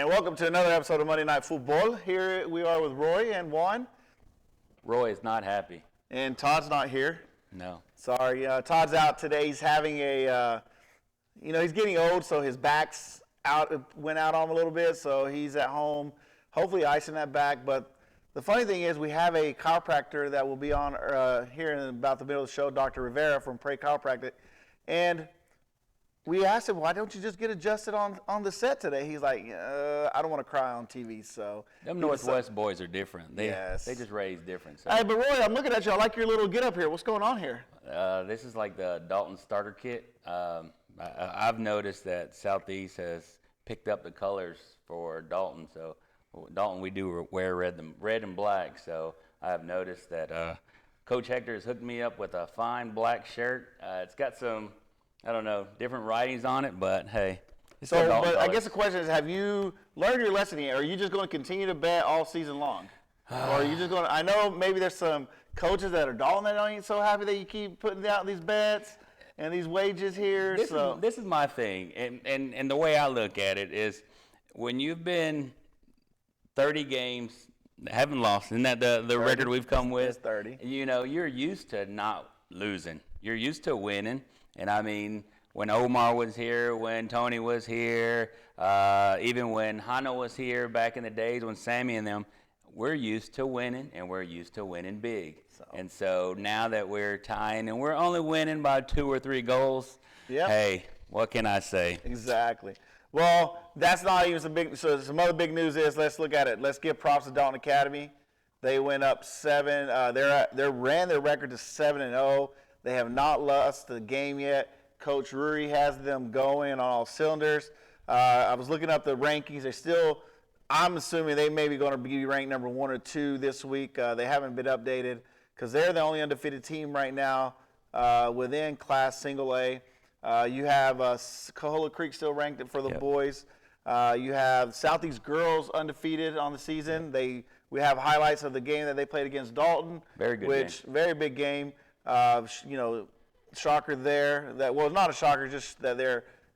And welcome to another episode of Monday Night Futbol. Here we are with Roy and Juan. Roy is not happy. And Todd's not here. No. Sorry, Todd's out today. He's having he's getting old, so his back's went out on him a little bit, so he's at home, hopefully icing that back. But the funny thing is we have a chiropractor that will be on here in about the middle of the show, Dr. Rivera from Chiropractic. And we asked him, why don't you just get adjusted on the set today? He's like, I don't want to cry on TV. So them Northwest boys are different. They just raise different. So. Hey, but Roy, I'm looking at you. I like your little get up here. What's going on here? This is like the Dalton starter kit. I've noticed that Southeast has picked up the colors for Dalton. So Dalton, we do wear red and black. So I have noticed that Coach Hector has hooked me up with a fine black shirt. It's got some, I don't know, different writings on it, but hey. But I guess the question is, have you learned your lesson yet? Or are you just going to continue to bet all season long? Or are you just going to, I know maybe there's some coaches that are Dalton that aren't so happy that you keep putting out these bets and these wages here. This is my thing. And the way I look at it is when you've been 30 games, haven't lost, isn't that the 30, record we've come with? It's 30. You know, you're used to not losing. You're used to winning. And I mean, when Omar was here, when Tony was here, even when Hano was here back in the days when Sammy and them, we're used to winning, and we're used to winning big. And so now that we're tying and we're only winning by 2 or 3 goals, hey, what can I say? Exactly. Well, that's not even some big. So some other big news is, let's look at it. Let's give props to Dalton Academy. They went up 7. They ran their record to 7-0. They have not lost the game yet. Coach Ruri has them going on all cylinders. I was looking up the rankings. They're still, I'm assuming they may be going to be ranked number 1 or 2 this week. They haven't been updated because they're the only undefeated team right now within Class Single A. You have Coahuila Creek still ranked for the boys. You have Southeast girls undefeated on the season. We have highlights of the game that they played against Dalton. Very good game. Very big game. Shocker there. Not a shocker, just that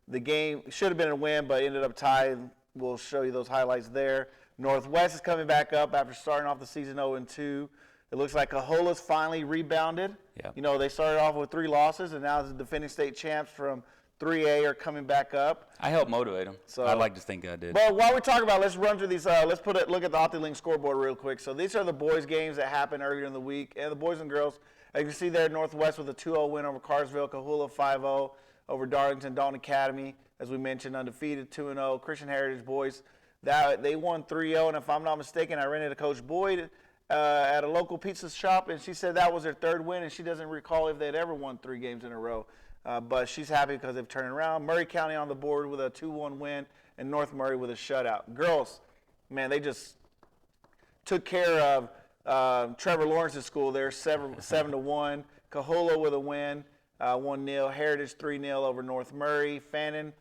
the game should have been a win, but ended up tied. We'll show you those highlights there. Northwest is coming back up after starting off the season 0-2. It looks like Coahuila's finally rebounded. Yeah. They started off with 3 losses, and now the defending state champs from 3A are coming back up. I helped motivate them. So I'd like to think I did. But while we talk about it, let's run through these. Let's look at the OptiLink scoreboard real quick. So these are the boys' games that happened earlier in the week, and the boys and girls. As you can see there, Northwest with a 2-0 win over Carsville, Coahuila 5-0 over Darlington, Dalton Academy, as we mentioned, undefeated 2-0. Christian Heritage boys, they won 3-0, and if I'm not mistaken, I ran into Coach Boyd at a local pizza shop, and she said that was their 3rd win, and she doesn't recall if they'd ever won 3 games in a row. But she's happy because they've turned around. Murray County on the board with a 2-1 win, and North Murray with a shutout. Girls, man, they just took care of Trevor Lawrence's school there, 7-1. Coahuila with a win, 1-0. Heritage 3-0 over North Murray. Fannin.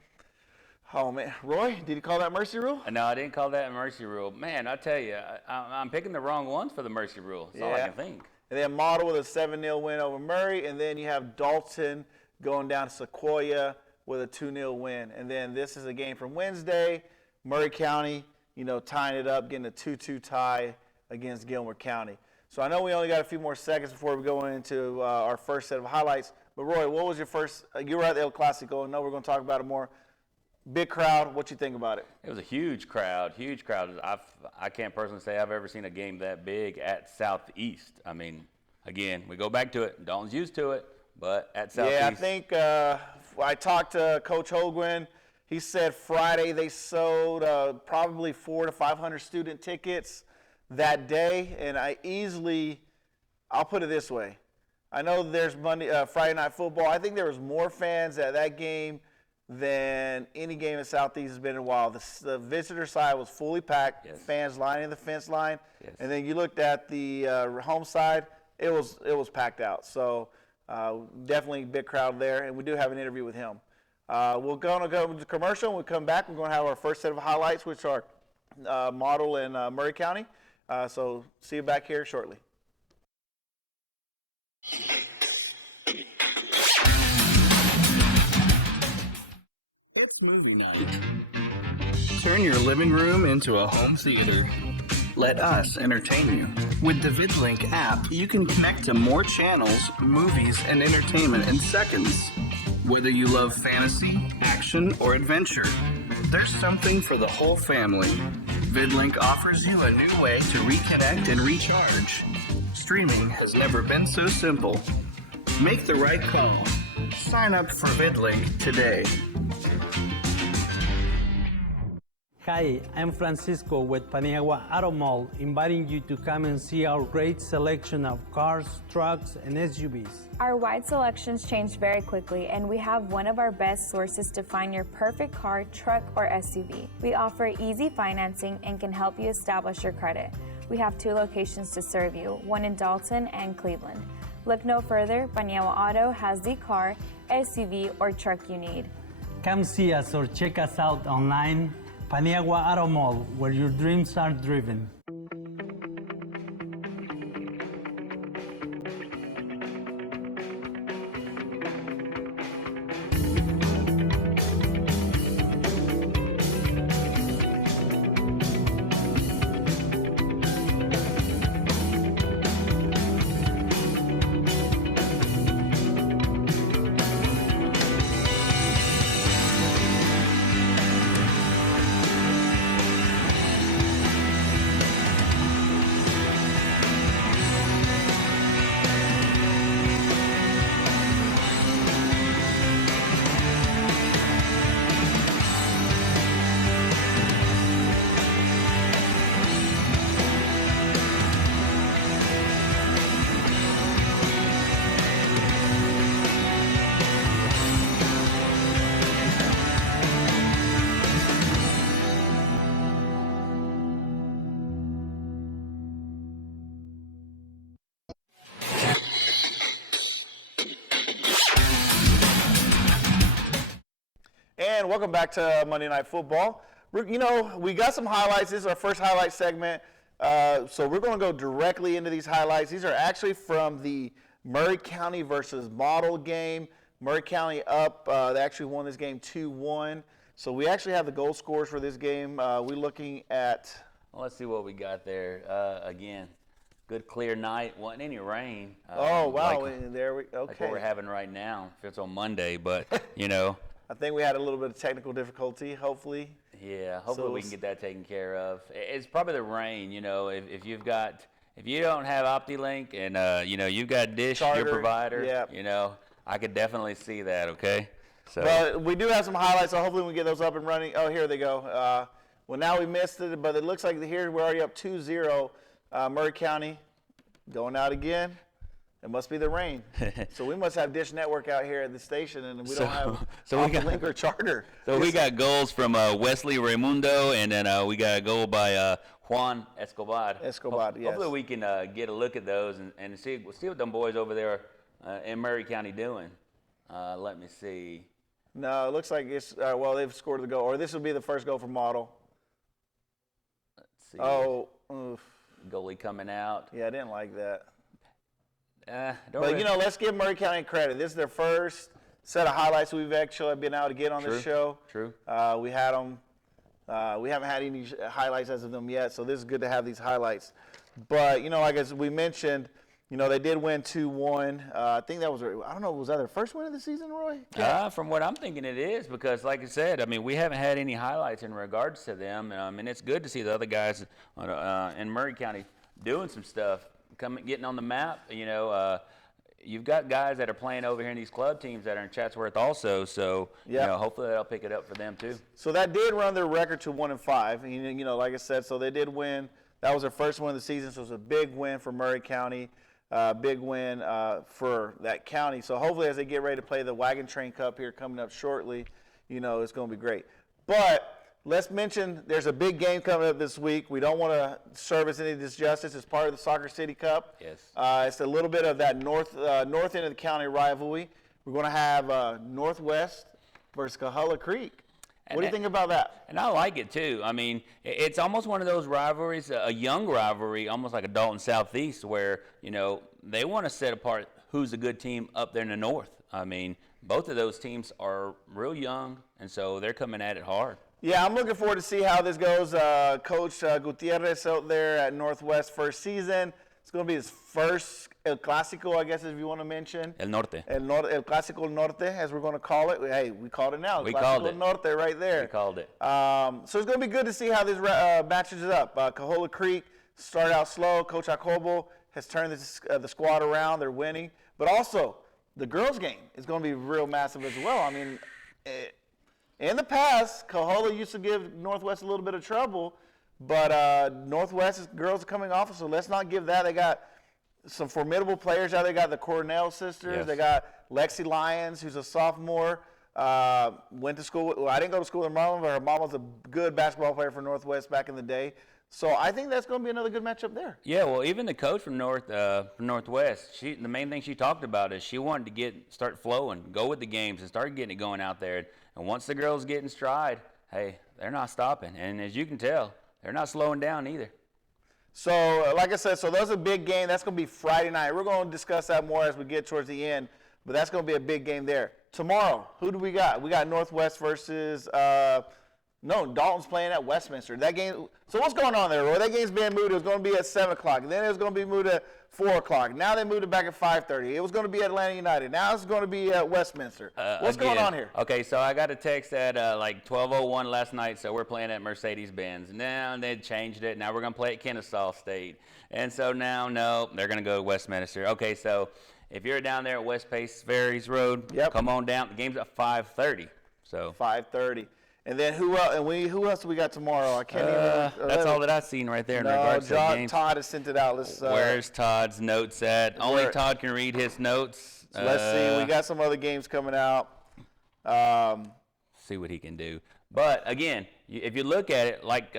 Oh man, Roy, did you call that mercy rule? No, I didn't call that a mercy rule. Man, I tell you, I'm picking the wrong ones for the mercy rule. That's all I can think. And then Model with a 7-0 win over Murray, and then you have Dalton going down to Sequoia with a 2-0 win. And then this is a game from Wednesday. Murray County, tying it up, getting a 2-2 tie against Gilmer County. So I know we only got a few more seconds before we go into our first set of highlights. But Roy, what was your first? You were at the El Clasico. I know we're going to talk about it more. Big crowd. What you think about it? It was a huge crowd. Huge crowd. I can't personally say I've ever seen a game that big at Southeast. I mean, again, we go back to it. Dalton's used to it, but at Southeast. Yeah, I think I talked to Coach Holguin. He said Friday they sold probably 400 to 500 student tickets that day, and I'll put it this way. I know there's Friday Night Football. I think there was more fans at that game than any game at Southeast has been in a while. The visitor side was fully packed, fans lining the fence line, and then you looked at the home side, it was packed out. So definitely big crowd there, and we do have an interview with him. We're going to go to commercial. When we come back, we're going to have our first set of highlights, which are Model in Murray County. So see you back here shortly. It's movie night. Turn your living room into a home theater. Let us entertain you. With the VidLink app, you can connect to more channels, movies, and entertainment in seconds. Whether you love fantasy, action, or adventure, there's something for the whole family. VidLink offers you a new way to reconnect and recharge. Streaming has never been so simple. Make the right call. Sign up for VidLink today. Hi, I'm Francisco with Paniagua Auto Mall, inviting you to come and see our great selection of cars, trucks, and SUVs. Our wide selections change very quickly, and we have one of our best sources to find your perfect car, truck, or SUV. We offer easy financing and can help you establish your credit. We have 2 locations to serve you, one in Dalton and Cleveland. Look no further, Paniagua Auto has the car, SUV, or truck you need. Come see us or check us out online, Paniagua Auto Mall, where your dreams are driven. And welcome back to Monday Night Football. We got some highlights. This is our first highlight segment. So we're going to go directly into these highlights. These are actually from the Murray County versus Model game. Murray County up. They actually won this game 2-1. So we actually have the goal scorers for this game. We're looking at... Well, let's see what we got there. Again, good clear night. Wasn't any rain. Oh, wow. Like Okay. what we're having right now. If it's on Monday, but, I think we had a little bit of technical difficulty, hopefully. Yeah, hopefully we can get that taken care of. It's probably the rain, if you don't have OptiLink and, you've got Dish, Charter, your provider, yeah. I could definitely see that, okay? So. But we do have some highlights, so hopefully we get those up and running. Oh, here they go. Well, now we missed it, but it looks like here we're already up 2-0. Murray County going out again. It must be the rain. So we must have Dish Network out here at the station, and we don't have Link or Charter. So we got goals from Wesley Raimundo, and then we got a goal by Juan Escobar. Yes. Hopefully we can get a look at those and see what them boys over there in Murray County doing. Let me see. No, it looks like it's, they've scored the goal. Or this will be the first goal for Model. Let's see. Oh, oof. Goalie coming out. Yeah, I didn't like that. But, let's give Murray County credit. This is their first set of highlights we've actually been able to get on this show. True. We had them. We haven't had any highlights as of them yet, so this is good to have these highlights. But, like as we mentioned, they did win 2-1. I think that was, I don't know, was that their first win of the season, Roy? From what I'm thinking it is, because like I said, we haven't had any highlights in regards to them. And it's good to see the other guys in Murray County doing some stuff. Getting on the map, you've got guys that are playing over here in these club teams that are in Chatsworth also, so hopefully that'll pick it up for them too. So that did run their record to 1-5. Like I said, so they did win. That was their first win of the season, so it was a big win for Murray County, big win for that county. So hopefully as they get ready to play the Wagon Train Cup here coming up shortly, it's going to be great. But let's mention there's a big game coming up this week. We don't want to service any disjustice. It's part of the Soccer City Cup. Yes. It's a little bit of that north end of the county rivalry. We're going to have Northwest versus Coahulla Creek. What do you think about that? And I like it too. It's almost one of those rivalries, a young rivalry, almost like a Dalton Southeast, where they want to set apart who's a good team up there in the north. Both of those teams are real young, and so they're coming at it hard. Yeah, I'm looking forward to see how this goes. Coach Gutierrez out there at Northwest first season. It's going to be his first El Clasico, I guess, if you want to mention. El Norte. El Clásico Norte, as we're going to call it. Hey, we called it now. We Clásico called it. Norte right there. We called it. So it's going to be good to see how this matches up. Cajola Creek started out slow. Coach Jacobo has turned the squad around. They're winning. But also, the girls' game is going to be real massive as well. I mean, in the past, Cajola used to give Northwest a little bit of trouble, but Northwest's girls are coming off, so let's not give that. They got some formidable players out. They got the Cornell sisters. Yes. They got Lexi Lyons, who's a sophomore. Went to school. Well, I didn't go to school with her mom, but her mom was a good basketball player for Northwest back in the day. So I think that's going to be another good matchup there. Yeah, well, even the coach from Northwest, the main thing she talked about is she wanted to start flowing, go with the games, and start getting it going out there. And once the girls get in stride, hey, they're not stopping. And as you can tell, they're not slowing down either. So, like I said, so those are a big game. That's going to be Friday night. We're going to discuss that more as we get towards the end, but that's going to be a big game there. Tomorrow, who do we got? We got Northwest versus Dalton's playing at Westminster. That game. So what's going on there, Roy? That game's being moved. It was going to be at 7 o'clock. Then it was going to be moved at 4 o'clock. Now they moved it back at 5:30. It was going to be Atlanta United. Now it's going to be at Westminster. What's going on here? Okay, so I got a text at like 12:01 last night, so we're playing at Mercedes-Benz. Now they changed it. Now we're going to play at Kennesaw State. And so now, no, they're going to go to Westminster. Okay, so if you're down there at West Pace Ferries Road, come on down. The game's at 5:30. So 5:30. And then who else? And who else do we got tomorrow? I can't even. That's all that I've seen right there in regards to the games. Todd has sent it out. Where's Todd's notes at? Only Todd can read his notes. So let's see. We got some other games coming out. See what he can do. But again, if you look at it, like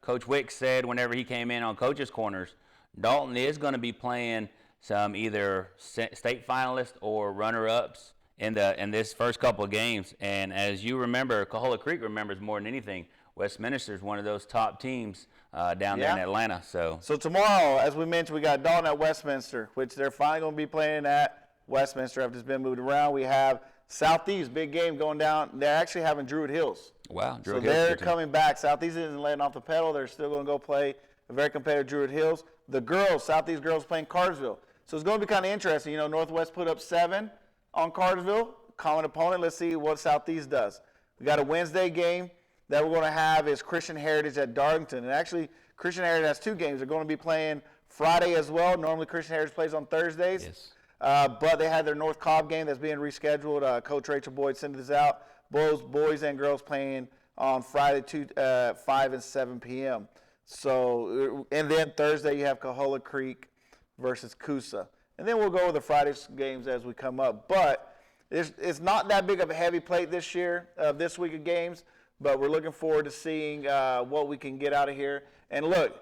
Coach Wick said whenever he came in on Coach's Corners, Dalton is going to be playing some either state finalists or runner-ups in this first couple of games. And as you remember, Cajola Creek remembers more than anything, Westminster is one of those top teams down there in Atlanta. So tomorrow, as we mentioned, we got Dalton at Westminster, which they're finally going to be playing at Westminster after it's been moved around. We have Southeast, big game going down. They're actually having Druid Hills. Wow, Druid Hills. So they're coming back. Southeast isn't letting off the pedal. They're still going to go play a very competitive Druid Hills. The girls, Southeast girls playing Cartersville. So it's going to be kind of interesting. You know, Northwest put up 7 on Cartersville. Common opponent. Let's see what Southeast does. We got a Wednesday game that we're going to have is Christian Heritage at Darlington. And actually, Christian Heritage has 2 games. They're going to be playing Friday as well. Normally, Christian Heritage plays on Thursdays. Yes. But they had their North Cobb game that's being rescheduled. Coach Rachel Boyd sent this out. Boys and girls playing on Friday 5 and 7 p.m. So, and then Thursday you have Cajola Creek versus Coosa. And then we'll go with the Friday games as we come up. But it's not that big of a heavy plate this year, this week of games. But we're looking forward to seeing what we can get out of here. And look,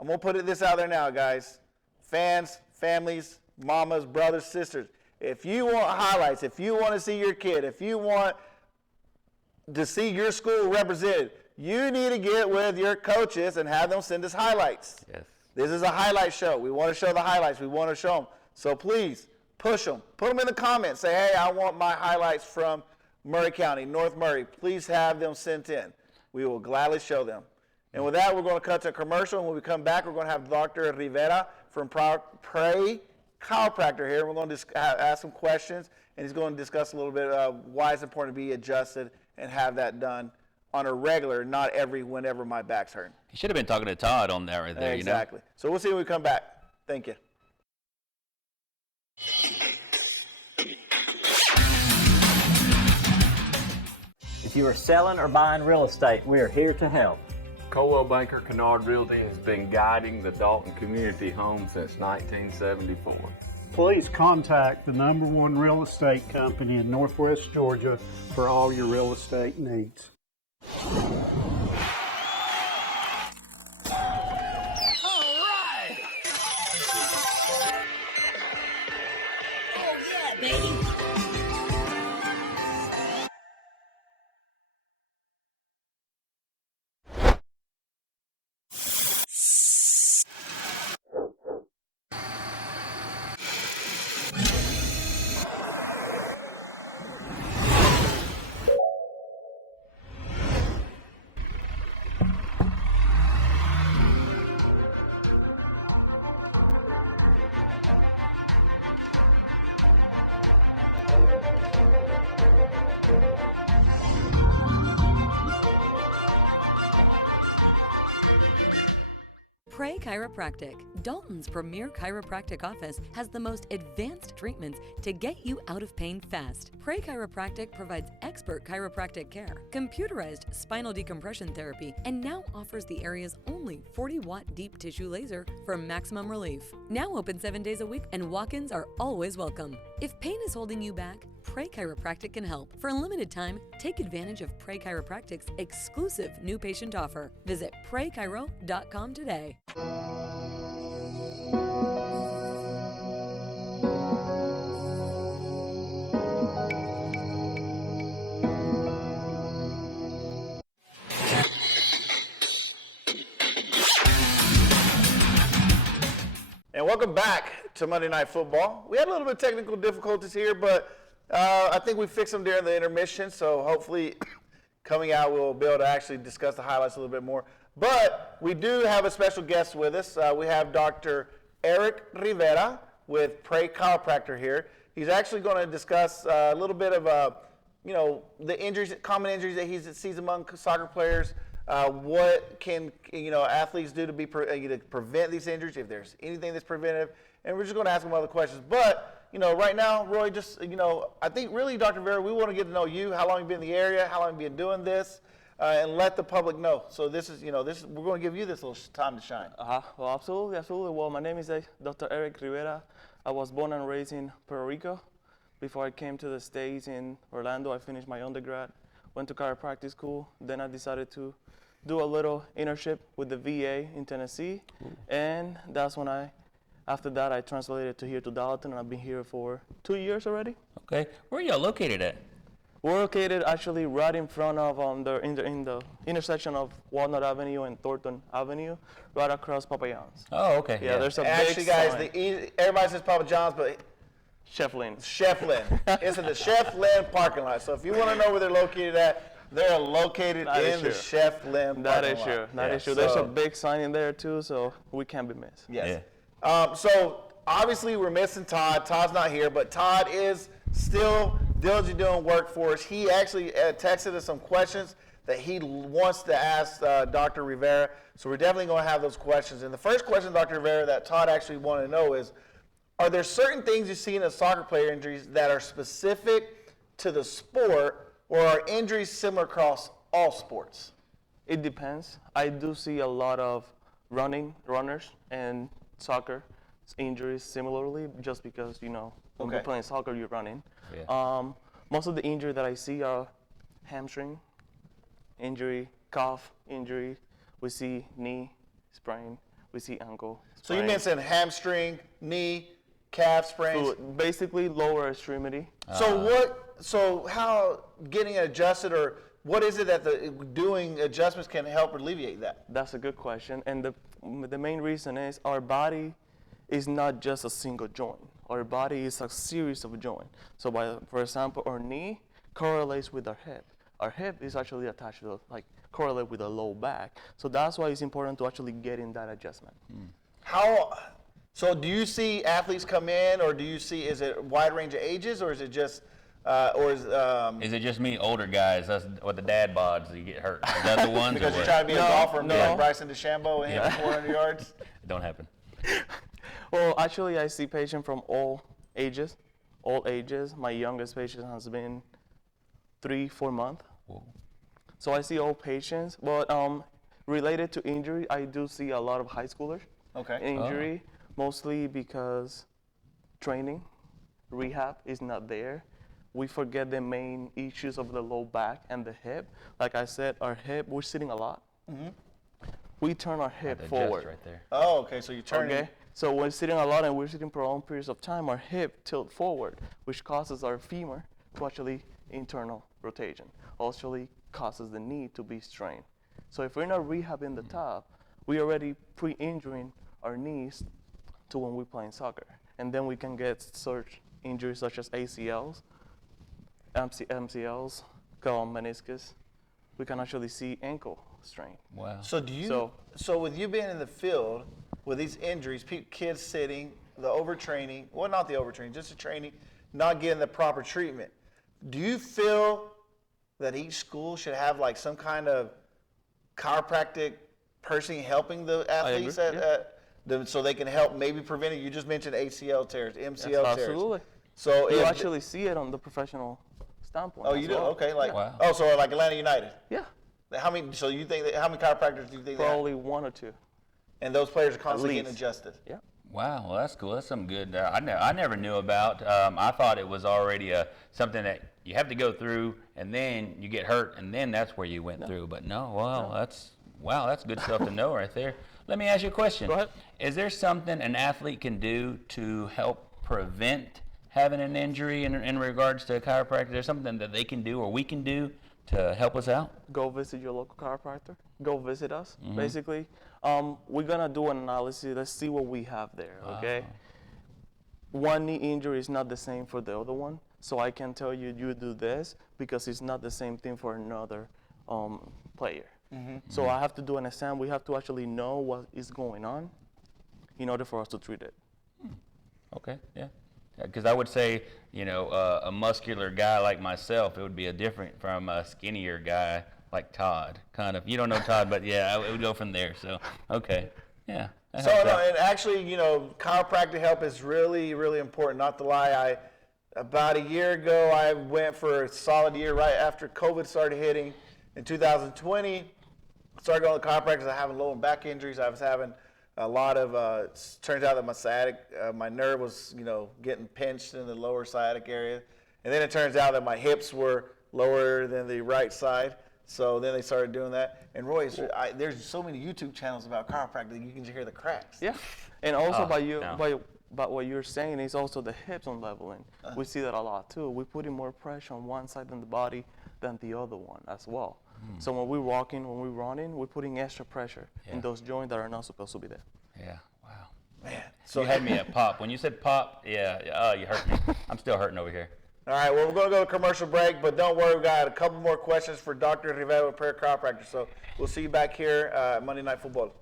I'm going to put this out there now, guys. Fans, families, mamas, brothers, sisters. If you want highlights, if you want to see your kid, if you want to see your school represented, you need to get with your coaches and have them send us highlights. Yes. This is a highlight show. We want to show the highlights. We want to show them. So please, push them. Put them in the comments. Say, hey, I want my highlights from Murray County, North Murray. Please have them sent in. We will gladly show them. And with that, we're going to cut to a commercial. And when we come back, we're going to have Dr. Rivera from Pray Chiropractor here. We're going to ask some questions, and he's going to discuss a little bit why it's important to be adjusted and have that done on a regular, not whenever my back's hurting. He should have been talking to Todd on that right there. Exactly. So we'll see when we come back. Thank you. If you are selling or buying real estate, we are here to help. Coldwell Banker Kennard Realty has been guiding the Dalton community home since 1974. Please contact the #1 real estate company in Northwest Georgia for all your real estate needs. Chiropractic. Dalton's premier chiropractic office has the most advanced treatments to get you out of pain fast. Pray Chiropractic provides expert chiropractic care, computerized spinal decompression therapy, and now offers the area's only 40-watt deep tissue laser for maximum relief. Now open 7 days a week, and walk-ins are always welcome. If pain is holding you back, Pray Chiropractic can help. For a limited time, take advantage of Pray Chiropractic's exclusive new patient offer. Visit praychiro.com today. And welcome back to Monday Night Football. We had a little bit of technical difficulties here, but I think we fixed them during the intermission, so hopefully coming out we'll be able to actually discuss the highlights a little bit more. But we do have a special guest with us. We have Dr. Eric Rivera with Pray Chiropractor here. He's actually going to discuss a little bit of, the injuries, common injuries that he sees among soccer players. What can athletes do to to prevent these injuries, if there's anything that's preventive, and we're just going to ask him other questions. But right now, Roy, just I think really, Dr. Rivera, we want to get to know you, how long you've been in the area, how long you've been doing this, and let the public know. So this is we're going to give you this little time to shine. Well, absolutely. Well, my name is Dr. Eric Rivera. I was born and raised in Puerto Rico. Before I came to the States in Orlando, I finished my undergrad, went to chiropractic school. Then I decided to do a little internship with the VA in Tennessee. And that's when after that, I translated to here to Darlington, and I've been here for 2 years already. Okay. Where are y'all located at? We're located actually right in front of in the intersection of Walnut Avenue and Thornton Avenue, right across Papa John's. Oh, okay. Yeah, there's a Actually, big guys, sign. everybody says Papa John's, but Chef Lynn. Chef Lynn. It's in the Chef Lynn parking lot. So if you want to know where they're located at, they're located in the Chef Lynn parking lot. That is true. That is true. There's a big sign in there too, so we can't be missed. Yes. Yeah. So obviously we're missing Todd. Todd's not here, but Todd is still diligently doing work for us. He actually texted us some questions that he wants to ask Dr. Rivera. So we're definitely going to have those questions. And the first question, Dr. Rivera, that Todd actually wanted to know is, are there certain things you see in a soccer player injuries that are specific to the sport, or are injuries similar across all sports? It depends. I do see a lot of runners and soccer injuries similarly, just because, when you're playing soccer, you're running. Yeah. Most of the injuries that I see are hamstring injury, calf injury. We see knee sprain. We see ankle sprain. So you mentioned hamstring, knee, calf sprains. So basically lower extremity. So how getting adjusted, or what is it that doing adjustments can help alleviate that? That's a good question. And the main reason is our body is not just a single joint. Our body is a series of joints. So for example, our knee correlates with our hip. Our hip is actually attached to correlate with the low back. So that's why it's important to actually get in that adjustment. So do you see athletes come in, or is it a wide range of ages, or is it just, is it just me, older guys, that's with the dad bods that you get hurt? Is that the ones? Because you're trying to be a golfer and be like Bryson DeChambeau and hit 400 yards? It don't happen. Well, actually, I see patients from all ages. My youngest patient has been 3-4 months. Whoa. So I see all patients, but related to injury, I do see a lot of high schoolers. Injury, mostly because training, rehab is not there. We forget the main issues of the low back and the hip. Like I said, our hip, we're sitting a lot. Mm-hmm. We turn our hip forward. Right there. Oh, okay, so you turn. Okay, so when sitting a lot and we're sitting for long periods of time, our hip tilt forward, which causes our femur to actually internal rotation. Also causes the knee to be strained. So if we're not rehabbing the top, we're already pre-injuring our knees to when we're playing soccer. And then we can get injuries such as ACLs, MCLs, meniscus. We can actually see ankle strain. Wow. So with you being in the field with these injuries, kids sitting, the overtraining, well, not the overtraining, just the training, not getting the proper treatment, do you feel that each school should have some kind of chiropractic person helping the athletes so they can help maybe prevent it. You just mentioned ACL tears, MCL tears. Absolutely. So you actually see it on the professional standpoint. Oh, you do? Well. Okay. Like, wow. Oh, so like Atlanta United. Yeah. How many? So you think how many chiropractors do you think? Probably one or two. And those players are constantly getting adjusted. Yeah. Wow, well, that's cool. That's something good. I never knew about. I thought it was already something that you have to go through, and then you get hurt, and then that's where you went through. But no, that's good stuff to know right there. Let me ask you a question. Go ahead. Is there something an athlete can do to help prevent having an injury in regards to chiropractic? Is there something that they can do or we can do to help us out? Go visit your local chiropractor. Go visit us, basically. We're going to do an analysis. Let's see what we have there, okay? One knee injury is not the same for the other one. So I can tell you, you do this because it's not the same thing for another player. So I have to do an exam. We have to actually know what is going on in order for us to treat it. Okay, yeah. Because I would say, a muscular guy like myself, it would be different from a skinnier guy like Todd. Kind of. You don't know Todd, but yeah, it would go from there. So, okay, yeah. So, and actually, chiropractic help is really, really important. Not to lie, about a year ago, I went for a solid year right after COVID started hitting. In 2020, started going to chiropractors. I was having low and back injuries. I was having a lot of, turns out that my sciatic, my nerve was, getting pinched in the lower sciatic area. And then it turns out that my hips were lower than the right side. So then they started doing that. And Roy, there's so many YouTube channels about chiropractic, you can just hear the cracks. Yeah. And also by what you're saying is also the hips unleveling. We see that a lot too. We're putting more pressure on one side of the body than the other one as well. So when we're walking, when we're running, we're putting extra pressure in those joints that are not supposed to be there. Yeah, wow. Man. So you had me at pop. When you said pop, you hurt me. I'm still hurting over here. All right, well, we're going to go to commercial break, but don't worry, we've got a couple more questions for Dr. Rivera with Prayer Chiropractor. So we'll see you back here Monday Night Football.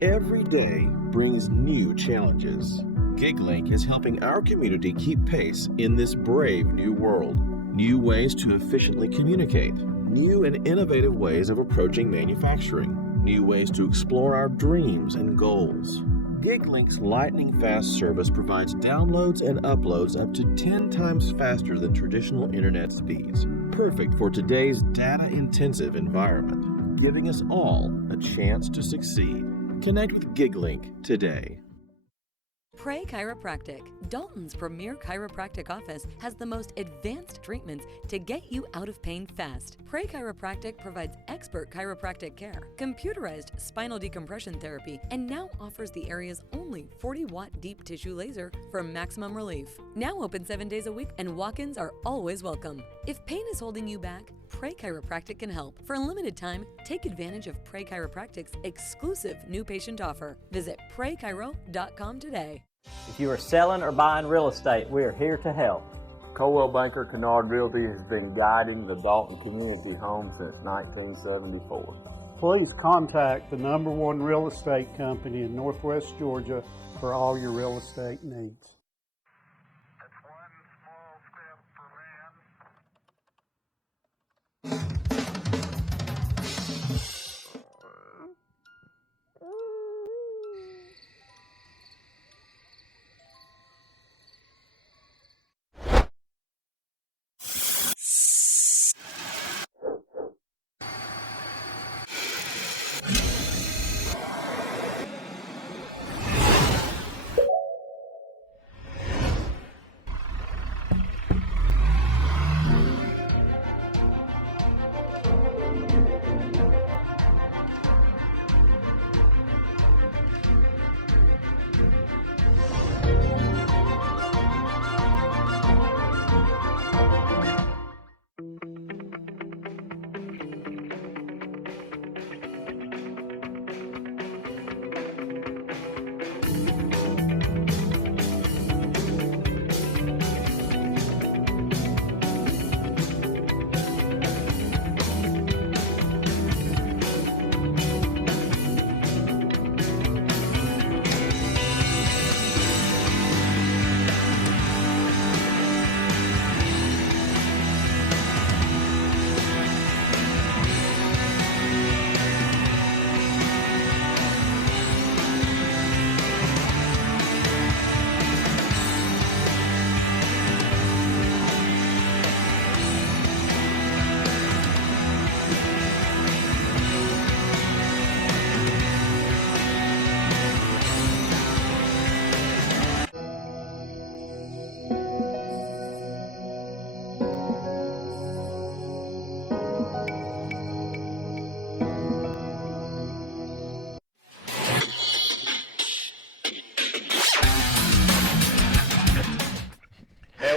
Every day brings new challenges. GigLink is helping our community keep pace in this brave new world. New ways to efficiently communicate, new and innovative ways of approaching manufacturing, new ways to explore our dreams and goals. GigLink's lightning-fast service provides downloads and uploads up to 10 times faster than traditional internet speeds, perfect for today's data-intensive environment, giving us all a chance to succeed. Connect with GigLink today. Pray Chiropractic, Dalton's premier chiropractic office, has the most advanced treatments to get you out of pain fast. Pray Chiropractic provides expert chiropractic care, computerized spinal decompression therapy, and now offers the area's only 40-watt deep tissue laser for maximum relief. Now open 7 days a week, and walk-ins are always welcome. If pain is holding you back, Pray Chiropractic can help. For a limited time, take advantage of Pray Chiropractic's exclusive new patient offer. Visit praychiro.com today. If you are selling or buying real estate, we are here to help. Coldwell Banker Kennard Realty has been guiding the Dalton community home since 1974. Please contact the #1 real estate company in Northwest Georgia for all your real estate needs.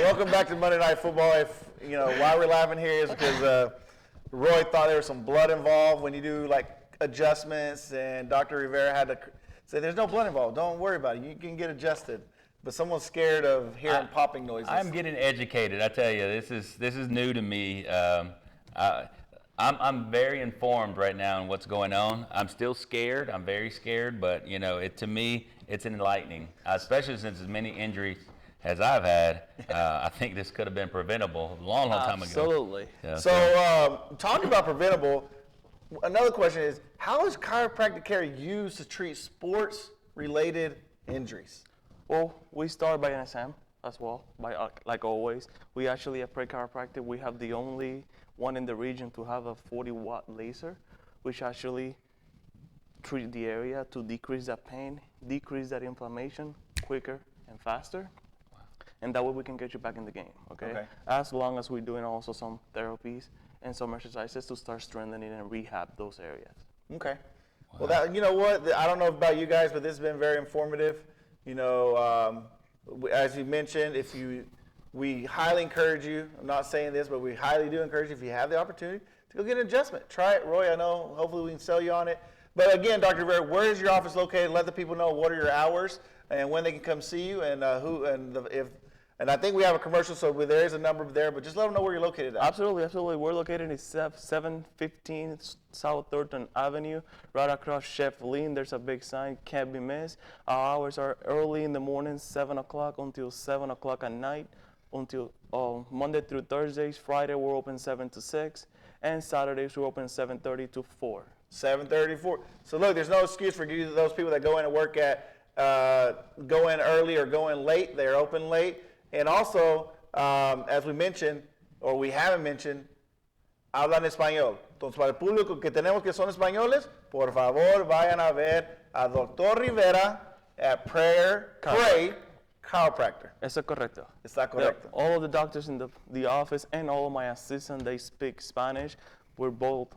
welcome back to Monday Night Football. If you know why we're laughing here is because Roy thought there was some blood involved when you do like adjustments, and Dr. Rivera had to say, "There's no blood involved. Don't worry about it. You can get adjusted." But someone's scared of hearing popping noises. I'm getting educated. I tell you, this is new to me. I'm very informed right now on what's going on. I'm still scared. I'm very scared, but you know, to me, it's enlightening, especially since as many injuries as I've had. I think this could have been preventable a long time ago. Absolutely. Yeah, So talking about preventable, another question is, how is chiropractic care used to treat sports-related injuries? Well, we start by NSM as well, like always. We actually at Pray Chiropractic, we have the only one in the region to have a 40-watt laser, which actually treat the area to decrease that pain, decrease that inflammation quicker and faster. And that way we can get you back in the game, okay? As long as we're doing also some therapies and some exercises to start strengthening and rehab those areas. Okay. Wow. Well, you know what? I don't know about you guys, but this has been very informative. You know, as you mentioned, we highly encourage you, I'm not saying this, but we highly do encourage you, if you have the opportunity, to go get an adjustment. Try it. Roy, I know, hopefully we can sell you on it. But again, Dr. Rivera, where is your office located? Let the people know what are your hours and when they can come see you, and and I think we have a commercial, so there is a number there, but just let them know where you're located at. Absolutely, absolutely. We're located in 715 South Thornton Avenue, right across Chef Lynn. There's a big sign, can't be missed. Our hours are early in the morning, 7 o'clock until 7 o'clock at night, until Monday through Thursdays. Friday, we're open 7 to 6, and Saturdays, we're open 7:30 to 4. 7:30 to 4. So look, there's no excuse for you, those people that go in and work at, go in early or go in late. They're open late. And also, as we mentioned, or we haven't mentioned, hablan español. Entonces, para el público que tenemos que son españoles, por favor, vayan a ver a Dr. Rivera at Pray Chiropractor. Eso correcto. Está correcto. All of the doctors in the office and all of my assistants, they speak Spanish. We're both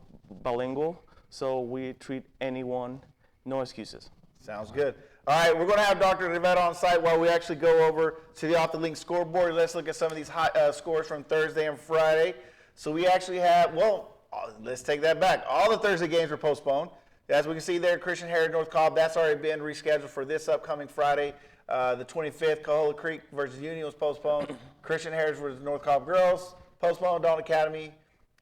bilingual, so we treat anyone, no excuses. Sounds good. All right, we're going to have Dr. Rivera on site while we actually go over to the Off the Link scoreboard. Let's look at some of these scores from Thursday and Friday. So we actually have, let's take that back. All the Thursday games were postponed. As we can see there, Christian Heritage North Cobb, that's already been rescheduled for this upcoming Friday. The 25th, Coahuila Creek versus Union was postponed. Christian Heritage versus North Cobb Girls, postponed. Dalton Academy,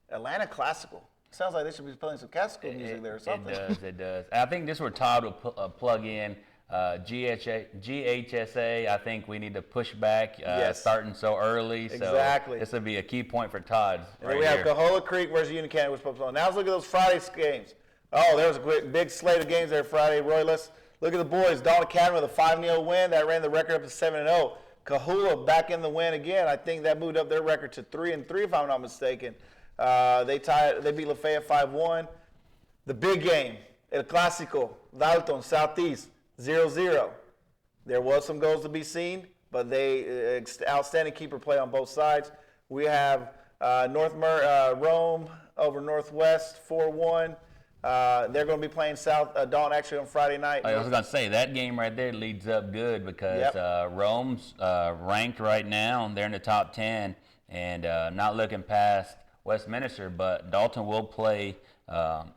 Atlanta Clasical. Sounds like they should be playing some classical music there or something. It does. I think this is where Todd will plug in. GHSA, I think we need to push back starting so early. Exactly. So this would be a key point for Todd. And then we have Coahuila Creek versus Union County was postponed. Now let's look at those Friday games. Oh, there was a big slate of games there Friday. Roy, let's look at the boys. Dalton Academy with a 5-0 win. That ran the record up to 7-0. Coahuila back in the win again. I think that moved up their record to 3-3 if I'm not mistaken. They beat Lafayette 5-1. The big game, El Clasico, Darlington, Southeast. 0-0. There was some goals to be seen, but they outstanding keeper play on both sides. We have Rome over Northwest 4-1. They're going to be playing Dalton actually on Friday night. I was going to say, that game right there leads up good because Rome's ranked right now. They're in the top 10 and not looking past Westminster, but Dalton will play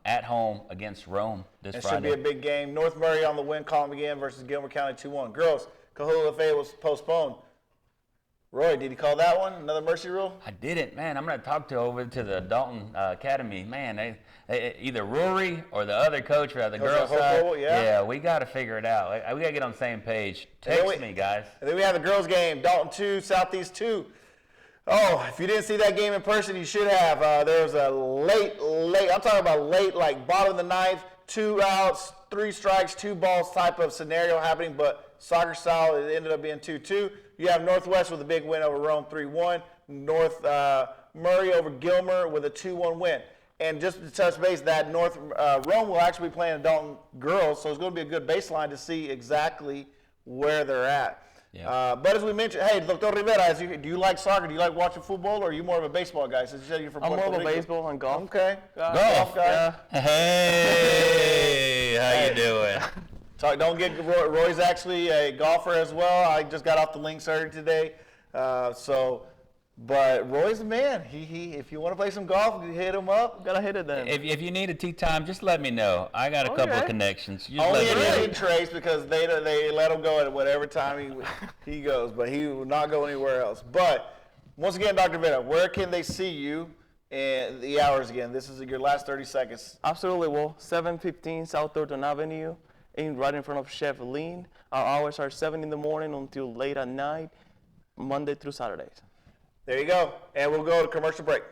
at home against Rome this Friday. It should be a big game. North Murray on the win column again versus Gilmer County 2-1. Girls, Coahuila Lafayette was postponed. Roy, did you call that one? Another mercy rule? I didn't, man. I'm going to talk over to the Dalton Academy. Man, they either Rory or the other coach or the girls' side. Yeah, we got to figure it out. We got to get on the same page. Text me, guys. And then we have the girls' game, Dalton 2, Southeast 2. Oh, if you didn't see that game in person, you should have. There was a late, I'm talking about late, like bottom of the ninth, 2 outs, 3 strikes, 2 balls type of scenario happening, but soccer style, it ended up being 2-2. You have Northwest with a big win over Rome 3-1. North Murray over Gilmer with a 2-1 win. And just to touch base, that Rome will actually be playing Dalton girls, so it's going to be a good baseline to see exactly where they're at. Yeah. But as we mentioned, hey, Dr. Rivera, do you like soccer? Do you like watching football, or are you more of a baseball guy? Since you said you're from Puerto Rico. I'm more of a baseball and golf. Okay. Golf guy. Yeah. Hey, how you doing? Don't get Roy's actually a golfer as well. I just got off the links earlier today. But Roy's the man. He if you want to play some golf, you hit him up. Gotta hit it then. If you need a tee time, just let me know. I got a couple of connections. You just Only let me know. in Trace because they let him go at whatever time he goes, but he will not go anywhere else. But once again, Dr. Vena, where can they see you and the hours again? This is your last 30 seconds. Absolutely. Well, 715 South Thornton Avenue, right in front of Chef Lean. Our hours are 7 in the morning until late at night, Monday through Saturdays. There you go. And we'll go to commercial break.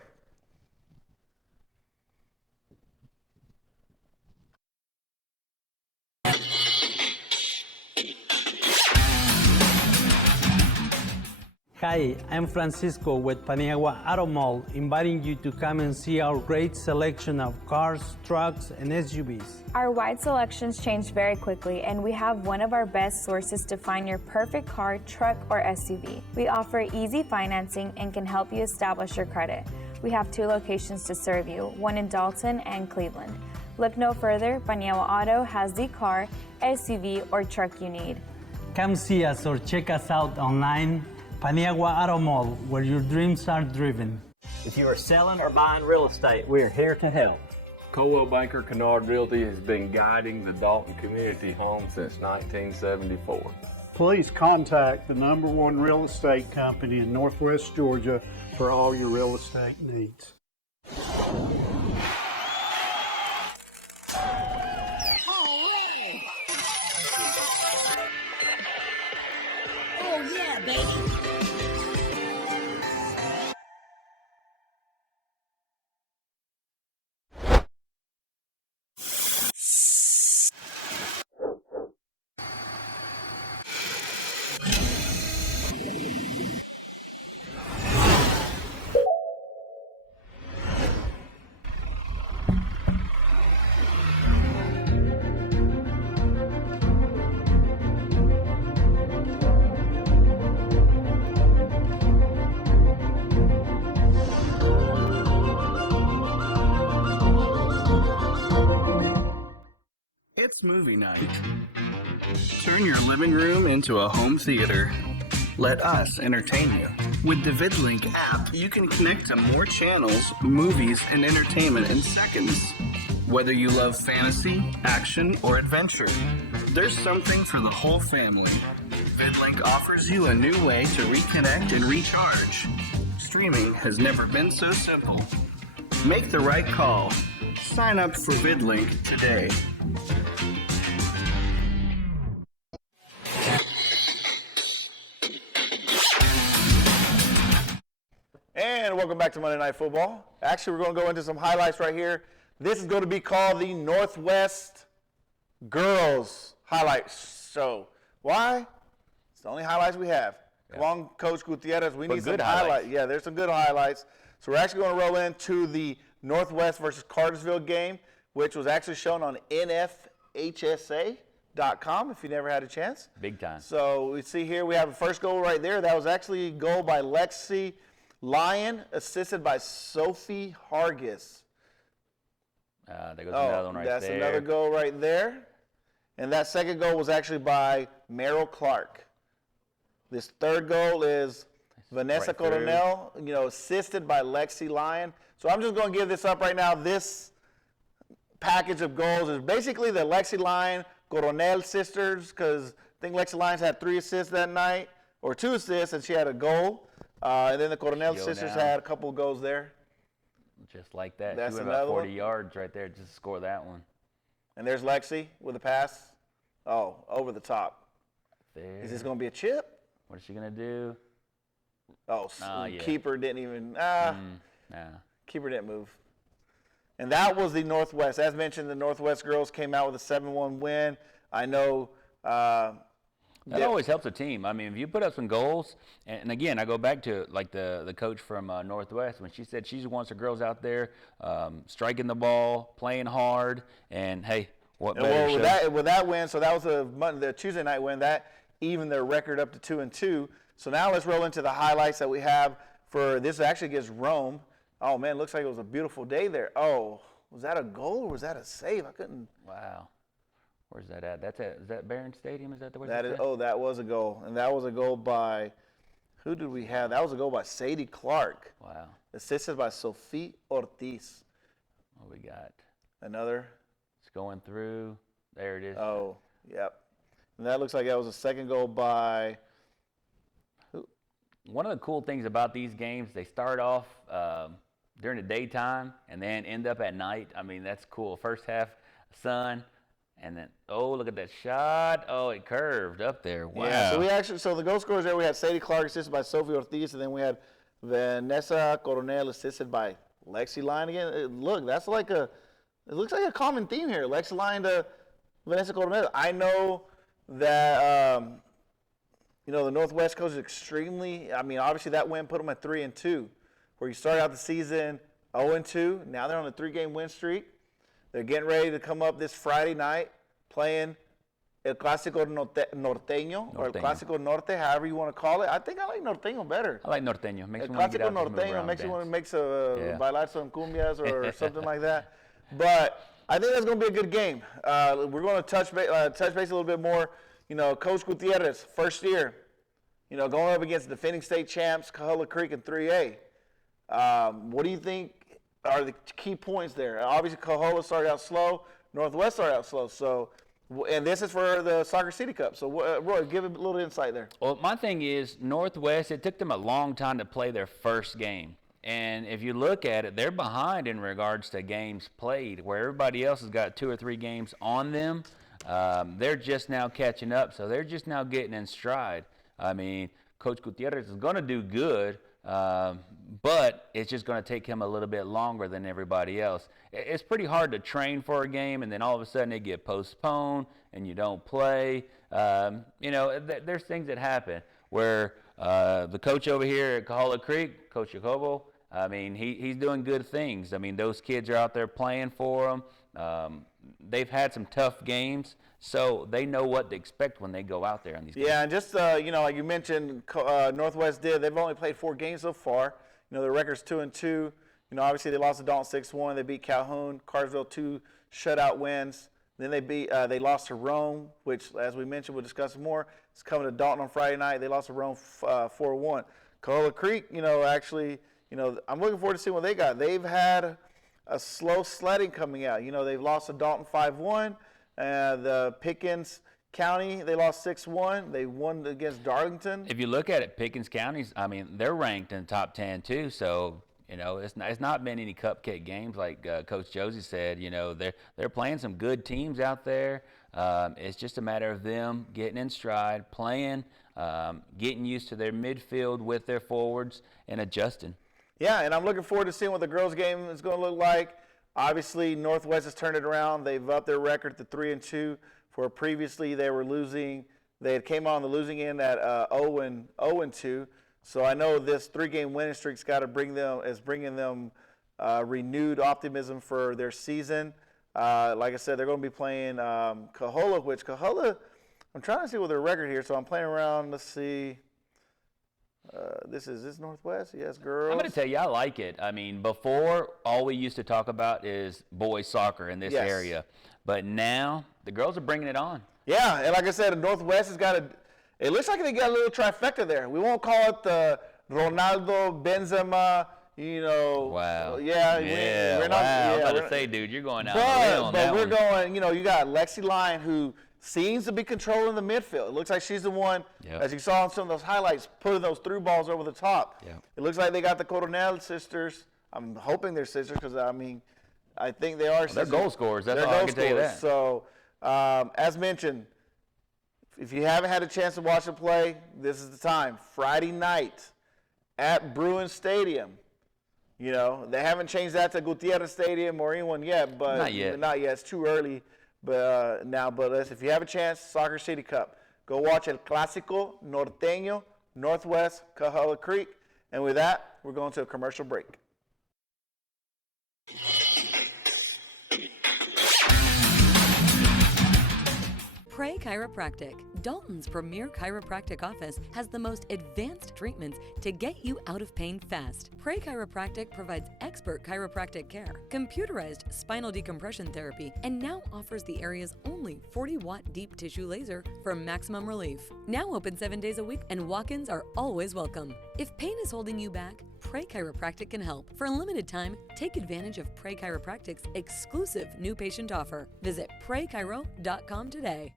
Hi, I'm Francisco with Paniagua Auto Mall, inviting you to come and see our great selection of cars, trucks, and SUVs. Our wide selections change very quickly, and we have one of our best sources to find your perfect car, truck, or SUV. We offer easy financing and can help you establish your credit. We have 2 locations to serve you, one in Dalton and Cleveland. Look no further, Paniagua Auto has the car, SUV, or truck you need. Come see us or check us out online, Paniagua Auto Mall, where your dreams are driven. If you are selling or buying real estate, we are here to help. Coldwell Banker Kennard Realty has been guiding the Dalton community home since 1974. Please contact the #1 real estate company in Northwest Georgia for all your real estate needs. Oh yeah, baby. It's movie night. Turn your living room into a home theater. Let us entertain you. With the VidLink app, you can connect to more channels, movies, and entertainment in seconds. Whether you love fantasy, action, or adventure, there's something for the whole family. VidLink offers you a new way to reconnect and recharge. Streaming has never been so simple. Make the right call. Sign up for VidLink today. And welcome back to Monday Night Football. Actually, we're going to go into some highlights right here. This is going to be called the Northwest Girls Highlight Show. Why? It's the only highlights we have. Come on, Coach Gutierrez. We need some highlights. Yeah, there's some good highlights. So we're actually going to roll into the Northwest versus Cartersville game, which was actually shown on NFHSA.com if you never had a chance. Big time. So we see here we have a first goal right there. That was actually a goal by Lexi Lyon, assisted by Sophie Hargis. There goes another one right that's there. Another goal right there. And that second goal was actually by Merrill Clark. This third goal is Vanessa Right through. Coronel, assisted by Lexi Lyon. So I'm just going to give this up right now. This package of goals is basically the Lexi Lyon Coronel sisters, because I think Lexi Lyons had 3 assists that night, or 2 assists, and she had a goal. And then the Coronel sisters had a couple of goals there. Just like that. That's she went another about 40 one. yards right there just to score that one. And there's Lexi with a pass. Oh, over the top. There. Is this going to be a chip? What is she going to do? Oh, yeah. Keeper didn't even. Nah. Keeper didn't move. And that was the Northwest. As mentioned, the Northwest girls came out with a 7-1 win. I know. That always helps a team. I mean, if you put up some goals, and again, I go back to like the coach from Northwest when she said she wants her girls out there striking the ball, playing hard, and hey, what better show? With that win, so that was the Tuesday night win. That evened their record up to 2-2. So now let's roll into the highlights that we have for this. Actually against Rome. Oh man, looks like it was a beautiful day there. Oh, was that a goal or was that a save? I couldn't. Wow. Where's that at? Is that Barron Stadium? Is that the way that is? Oh, that was a goal, and that was a goal by Who did we have? That was a goal by Sadie Clark. Wow. Assisted by Sophie Ortiz. What we got? Another. It's going through. There it is. Oh, yep. And that looks like that was a second goal by. One of the cool things about these games, they start off during the daytime and then end up at night. I mean, that's cool. First half, sun, and then, oh, look at that shot. Oh, it curved up there. Wow. Yeah, so the goal scorers there, we had Sadie Clark assisted by Sophie Ortiz, and then we had Vanessa Coronel assisted by Lexi Line again. Look, it looks like a common theme here. Lexi Line to Vanessa Coronel. I know that, the Northwest coach is extremely, obviously that win put them at 3-2, where you started out the season 0-2. Now they're on a 3-game win streak. They're getting ready to come up this Friday night playing El Clasico Norteño, or El Clasico Norte, however you want to call it. I think I like Norteño better. I like Norteño. Makes El me want to get Clasico out and move Norteño around, makes you want dance. to bailar some cumbias or something like that. But I think that's going to be a good game. We're going to touch base a little bit more. Coach Gutierrez, first year, going up against defending state champs, Coahuila Creek in 3A. What do you think are the key points there? Obviously, Coahuila started out slow. Northwest started out slow. So, and this is for the Soccer City Cup. So, Roy, give a little insight there. Well, my thing is Northwest, it took them a long time to play their first game. And if you look at it, they're behind in regards to games played, where everybody else has got 2 or 3 games on them. They're just now catching up, so they're just now getting in stride. I mean, Coach Gutierrez is going to do good, but it's just going to take him a little bit longer than everybody else. It's pretty hard to train for a game, and then all of a sudden it get postponed, and you don't play. There's things that happen where the coach over here at Coahuila Creek, Coach Jacobo, he's doing good things. Those kids are out there playing for them. They've had some tough games, so they know what to expect when they go out there on these games. Yeah, and just, like you mentioned, Northwest they've only played 4 games so far. Their record's 2-2. Obviously they lost to Dalton 6-1. They beat Calhoun, Cartersville 2 shutout wins. Then they lost to Rome, which, as we mentioned, we'll discuss more. It's coming to Dalton on Friday night. They lost to Rome 4-1. Coahuila Creek, I'm looking forward to seeing what they got. They've had a slow sledding coming out. They've lost to Dalton 5-1. The Pickens County, they lost 6-1. They won against Darlington. If you look at it, Pickens County's, they're ranked in the top 10 too. So, it's not been any cupcake games like Coach Josie said. They're playing some good teams out there. It's just a matter of them getting in stride, playing, getting used to their midfield with their forwards, and adjusting. Yeah, and I'm looking forward to seeing what the girls' game is going to look like. Obviously, Northwest has turned it around. They've upped their record to 3-2. For previously, they were losing. They came on the losing end at 0-2. So I know this 3-game winning streak's got to bringing them renewed optimism for their season. Like I said, they're going to be playing Coahuila, which Coahuila, I'm trying to see what their record here. So I'm playing around. Let's see. This is Northwest? Yes, girls. I'm going to tell you, I like it. Before, all we used to talk about is boys soccer in this area. But now, the girls are bringing it on. Yeah, and like I said, Northwest has got it looks like they got a little trifecta there. We won't call it the Ronaldo, Benzema, Wow. Yeah. We're not. I was about to say, dude, you're going out on a limb on that we're one. going, you got Lexi Line, who seems to be controlling the midfield. It looks like she's the one, as you saw in some of those highlights, putting those through balls over the top. Yep. It looks like they got the Coronel sisters. I'm hoping they're sisters because, I think they are sisters. They're goal scorers. That's all I can tell you that. So, as mentioned, if you haven't had a chance to watch them play, this is the time. Friday night at Bruin Stadium. They haven't changed that to Gutierrez Stadium or anyone yet, but Not yet. It's too early. But if you have a chance, Soccer City Cup, go watch El Clasico Norteño, Northwest, Coahuila Creek. And with that, we're going to a commercial break. Pray Chiropractic, Dalton's premier chiropractic office, has the most advanced treatments to get you out of pain fast. Pray Chiropractic provides expert chiropractic care, computerized spinal decompression therapy, and now offers the area's only 40-watt deep tissue laser for maximum relief. Now open 7 days a week, and walk-ins are always welcome. If pain is holding you back, Pray Chiropractic can help. For a limited time, take advantage of Pray Chiropractic's exclusive new patient offer. Visit PrayChiro.com today.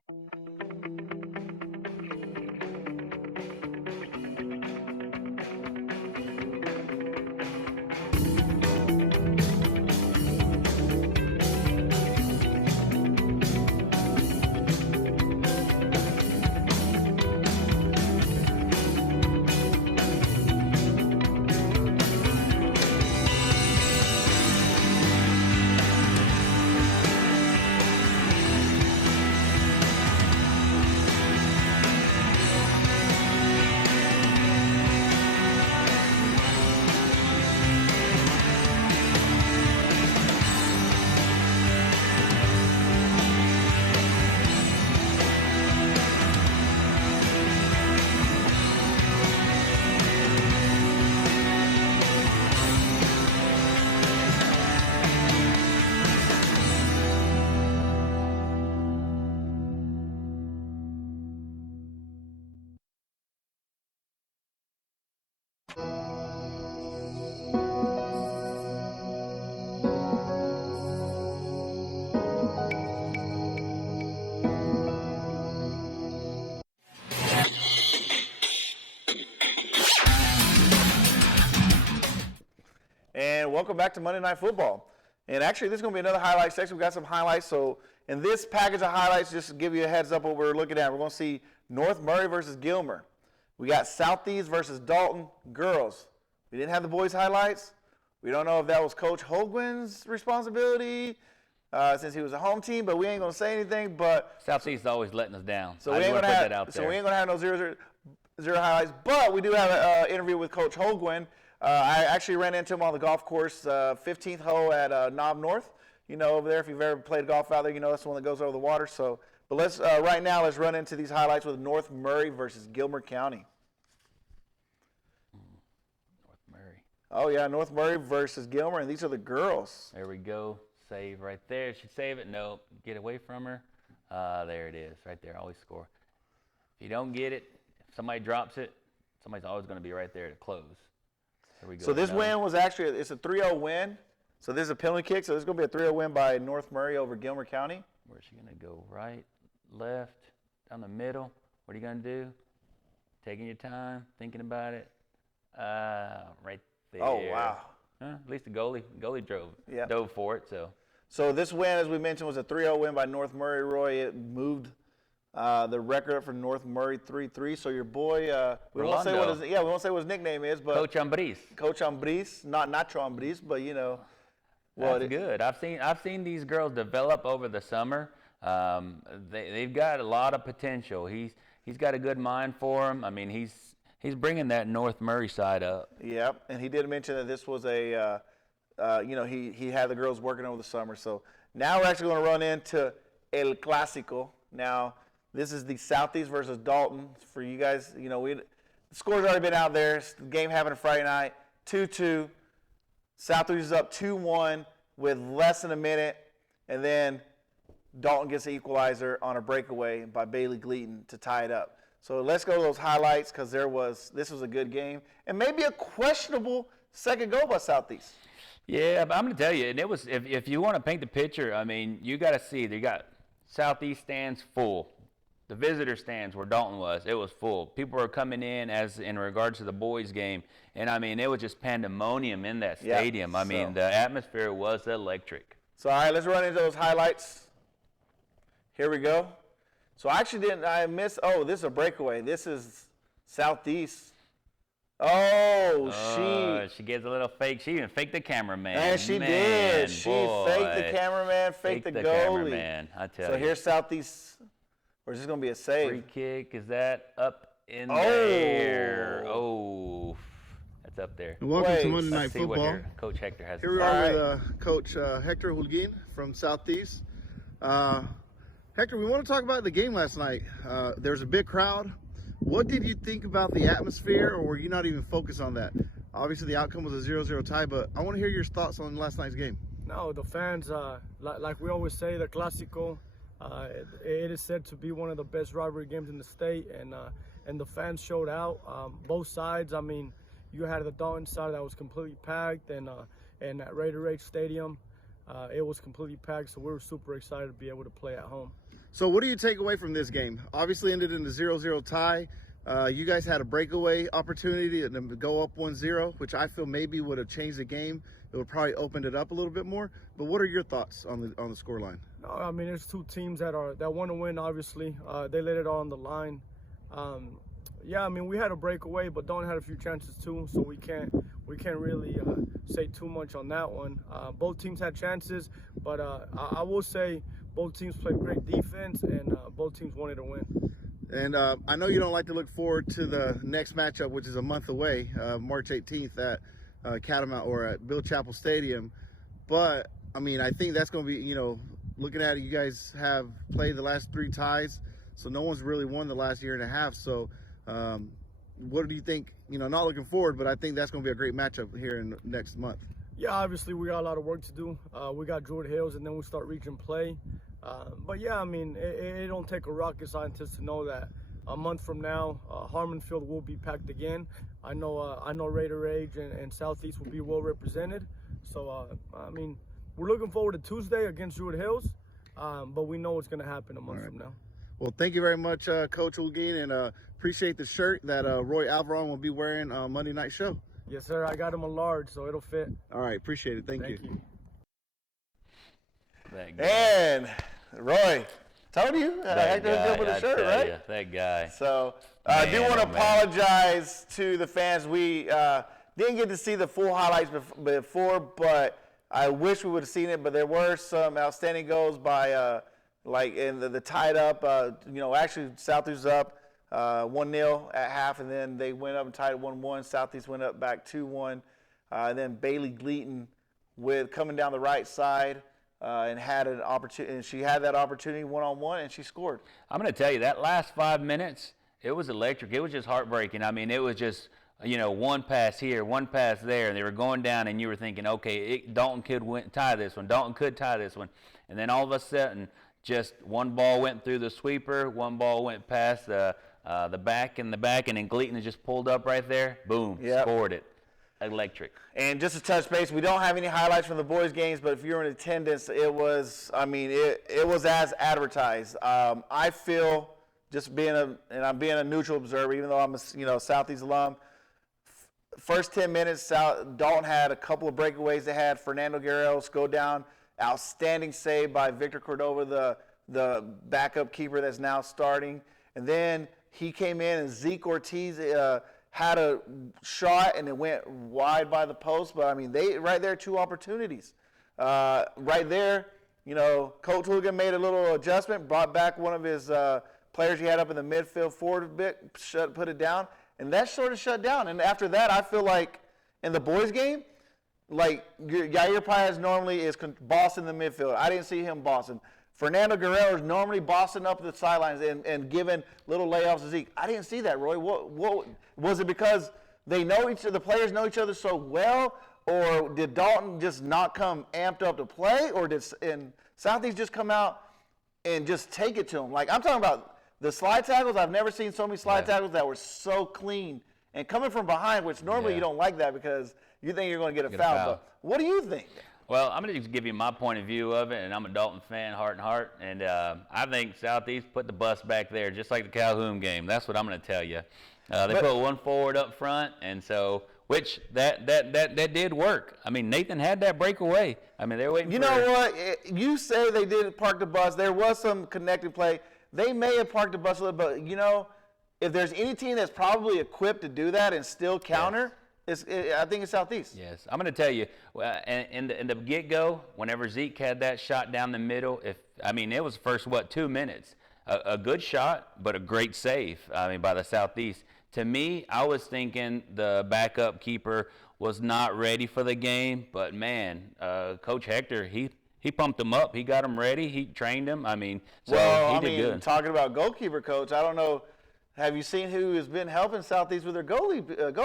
And welcome back to Monday Night Football. And actually, this is going to be another highlight section. We've got some highlights. So in this package of highlights, just to give you a heads up what we're looking at, we're going to see North Murray versus Gilmer. We got Southeast versus Dalton girls. We didn't have the boys' highlights. We don't know if that was Coach Holguin's responsibility since he was a home team, but we ain't going to say anything. But Southeast is always letting us down. So I we ain't want going to to put that out there. So we ain't going to have no 0-0 highlights. But we do have an interview with Coach Holguin. I actually ran into him on the golf course, 15th hole at Knob North. You know, over there, if you've ever played golf out there, you know that's the one that goes over the water. So, but let's right now let's run into these highlights with North Murray versus Gilmer County. North Murray. Oh yeah, North Murray versus Gilmer, and these are the girls. There we go. Save right there. Should save it. Nope. Get away from her. There it is. Right there. Always score. If you don't get it, if somebody drops it, somebody's always going to be right there to close. There we go. So this win was actually, it's a 3-0 win. So this is a penalty kick. So this is going to be a 3-0 win by North Murray over Gilmer County. Where's she going to go? Right, left, down the middle. What are you going to do? Taking your time, thinking about it. Right there. Oh, wow. At least the goalie dove for it. So this win, as we mentioned, was a 3-0 win by North Murray, Roy. It moved the record up for North Murray 3-3. So your boy, we won't say what his nickname is, but Coach Ambris. Coach Ambris, not Nacho Ambris, but you know. That's good. I've seen these girls develop over the summer. They've got a lot of potential. He's got a good mind for them. I mean, he's bringing that North Murray side up. Yep, and he did mention that this was a, he had the girls working over the summer. So now we're actually going to run into El Clasico. Now, this is the Southeast versus Dalton. For you guys, you know, the score's already been out there. The game happened Friday night, 2-2. Southeast is up 2-1 with less than a minute, and then Dalton gets the equalizer on a breakaway by Bailey Gleaton to tie it up. So let's go to those highlights because this was a good game and maybe a questionable second goal by Southeast. Yeah, but I'm going to tell you, and it was if you want to paint the picture, I mean, you got to see they got Southeast stands full. The visitor stands where Dalton was, it was full. People were coming in as in regards to the boys game, and I mean, it was just pandemonium in that stadium. I mean, the atmosphere was electric. So, all right, let's run into those highlights. Here we go. So, I missed, this is a breakaway. This is Southeast. She gets a little fake. She even faked the cameraman. And she did. She faked the cameraman, faked the goalie. Cameraman, I tell you. So, here's Southeast. Or is this going to be a save? Free kick, is that up in the air? Oh, that's up there. And welcome to Monday Night Football. What Coach Hector has Here we are with Coach Hector Holguin from Southeast. Hector, we want to talk about the game last night. There's a big crowd. What did you think about the atmosphere, or were you not even focused on that? Obviously, the outcome was a 0-0 tie, but I want to hear your thoughts on last night's game. No, the fans, like we always say, the Clasico, it is said to be one of the best rivalry games in the state, and the fans showed out. Both sides, I mean, you had the Darlington side that was completely packed, and at Raider Rage Stadium, it was completely packed, so we were super excited to be able to play at home. So what do you take away from this game? Obviously ended in a 0-0 tie. You guys had a breakaway opportunity to go up 1-0, which I feel maybe would have changed the game. It would probably opened it up a little bit more. But what are your thoughts on the scoreline? No, I mean, there's two teams that want to win. Obviously, they laid it all on the line. Yeah, I mean, we had a breakaway, but Don had a few chances too, so we can't really say too much on that one. Both teams had chances, but I will say both teams played great defense, and both teams wanted to win. And I know you don't like to look forward to the next matchup, which is a month away, March 18th at Catamount or at Bill Chappell Stadium. But I mean, I think that's going to be, looking at it, you guys have played the last 3 ties, so no one's really won the last year and a half. So what do you think? Not looking forward, but I think that's going to be a great matchup here in next month. Yeah, obviously we got a lot of work to do. We got Druid Hills, and then we start region play. But yeah, I mean, it don't take a rocket scientist to know that a month from now, Harmon Field will be packed again. I know Raider Rage and Southeast will be well represented. So I mean, we're looking forward to Tuesday against Druid Hills, but we know what's going to happen a month from now. Well, thank you very much, Coach Holguin, and appreciate the shirt that Roy Alvaron will be wearing on Monday Night Show. Yes, sir. I got him a large, so it'll fit. All right, appreciate it. Thank you. And Roy, told you, Hector was good with the shirt, right? You, that guy. So I do want to apologize to the fans. We didn't get to see the full highlights before, but I wish we would have seen it. But there were some outstanding goals by, like in the tied up. Actually Southeast was up 1-0 at half, and then they went up and tied it 1-1. Southeast went up back 2-1. And then Bailey Gleaton with coming down the right side. And had an opportunity, and she had that opportunity one-on-one, and she scored. I'm going to tell you, that last 5 minutes, it was electric. It was just heartbreaking. I mean, it was just, one pass here, one pass there, and they were going down, and you were thinking, okay, Dalton could tie this one. Dalton could tie this one. And then all of a sudden, just one ball went through the sweeper, one ball went past the back, and then Gleaton just pulled up right there. Boom, scored it. Electric. And just to touch base, we don't have any highlights from the boys' games, but if you're in attendance, it was as advertised. I feel, just I'm being a neutral observer, even though I'm a Southeast alum. First 10 minutes, Dalton had a couple of breakaways. They had Fernando Guerreros go down, outstanding save by Victor Cordova, the backup keeper that's now starting, and then he came in and Zeke Ortiz had a shot and it went wide by the post, but I mean, right there, 2 opportunities. Right there, Coach Hooligan made a little adjustment, brought back one of his players he had up in the midfield forward a bit, put it down, and that sort of shut down. And after that, I feel like in the boys' game, like Yair Paez normally is bossing the midfield. I didn't see him bossing. Fernando Guerrero is normally bossing up the sidelines and giving little layoffs to Zeke. I didn't see that, Roy. What was it, because the players know each other so well, or did Dalton just not come amped up to play, or did Southeast just come out and just take it to him? Like, I'm talking about the slide tackles. I've never seen so many slide tackles that were so clean and coming from behind, which normally you don't like that because you think you're going to get a foul. But what do you think? Well, I'm going to just give you my point of view of it, and I'm a Dalton fan, heart and heart, and I think Southeast put the bus back there, just like the Calhoun game. That's what I'm going to tell you. They put one forward up front, and so which that did work. I mean, Nathan had that breakaway. I mean, they're waiting. You know what? You say they didn't park the bus. There was some connected play. They may have parked the bus a little, but if there's any team that's probably equipped to do that and still counter. I think it's Southeast. Yes, I'm going to tell you, in the get-go, whenever Zeke had that shot down the middle, it was the first 2 minutes, a good shot, but a great save. By the Southeast. To me, I was thinking the backup keeper was not ready for the game, but man, Coach Hector, he he pumped them up. He got them ready. He trained them. I mean, so Well, he did good. talking about goalkeeper coach, I don't know. Have you seen who has been helping Southeast with their goal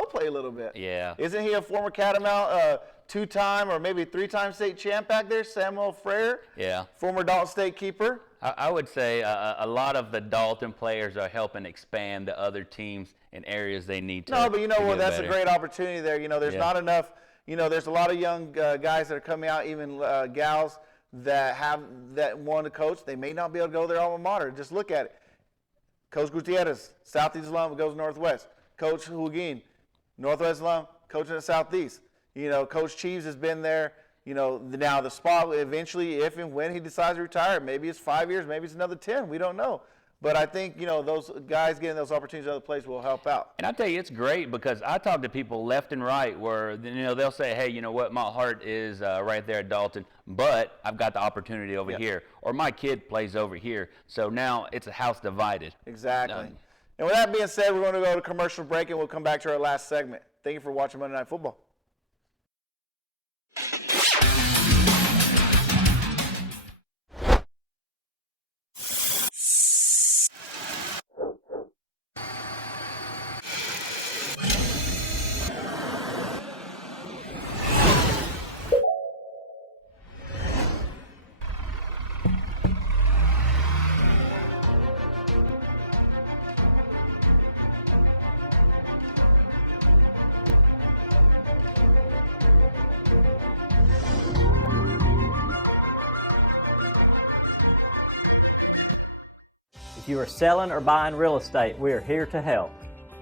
play a little bit? Yeah. Isn't he a former Catamount, two-time or maybe three-time state champ back there, Samuel Frere? Yeah. Former Dalton State keeper? I would say a lot of the Dalton players are helping expand the other teams in areas they need to. No, but that's better. a great opportunity there. There's not enough. There's a lot of young guys that are coming out, even gals that want to coach. They may not be able to go to their alma mater. Just look at it. Coach Gutierrez, Southeast alum, goes Northwest. Coach Huguin, Northwest alum, coaching at Southeast. Coach Cheeves has been there. Now the spot eventually, if and when he decides to retire, maybe it's 5 years, maybe it's another 10. We don't know. But I think, those guys getting those opportunities at other places will help out. And I tell you, it's great because I talk to people left and right where, they'll say, hey, you know what, my heart is right there at Dalton, but I've got the opportunity over here. Or my kid plays over here. So now it's a house divided. Exactly. And with that being said, we're going to go to commercial break and we'll come back to our last segment. Thank you for watching Monday Night Football. If you are selling or buying real estate, we are here to help.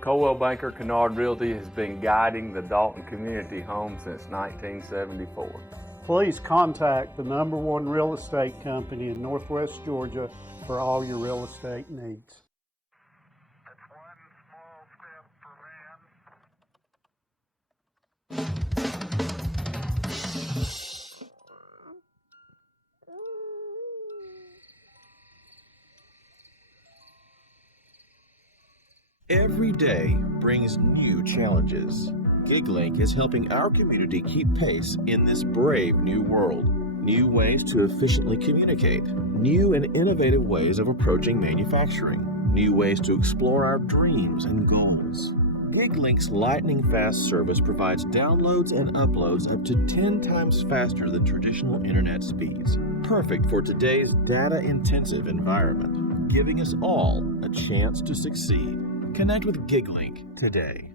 Coldwell Banker Kennard Realty has been guiding the Dalton community home since 1974. Please contact the #1 real estate company in Northwest Georgia for all your real estate needs. Every day brings new challenges. GigLink is helping our community keep pace in this brave new world. New ways to efficiently communicate, new and innovative ways of approaching manufacturing, new ways to explore our dreams and goals. GigLink's lightning-fast service provides downloads and uploads up to 10 times faster than traditional internet speeds. Perfect for today's data-intensive environment, giving us all a chance to succeed. Connect with GigLink today.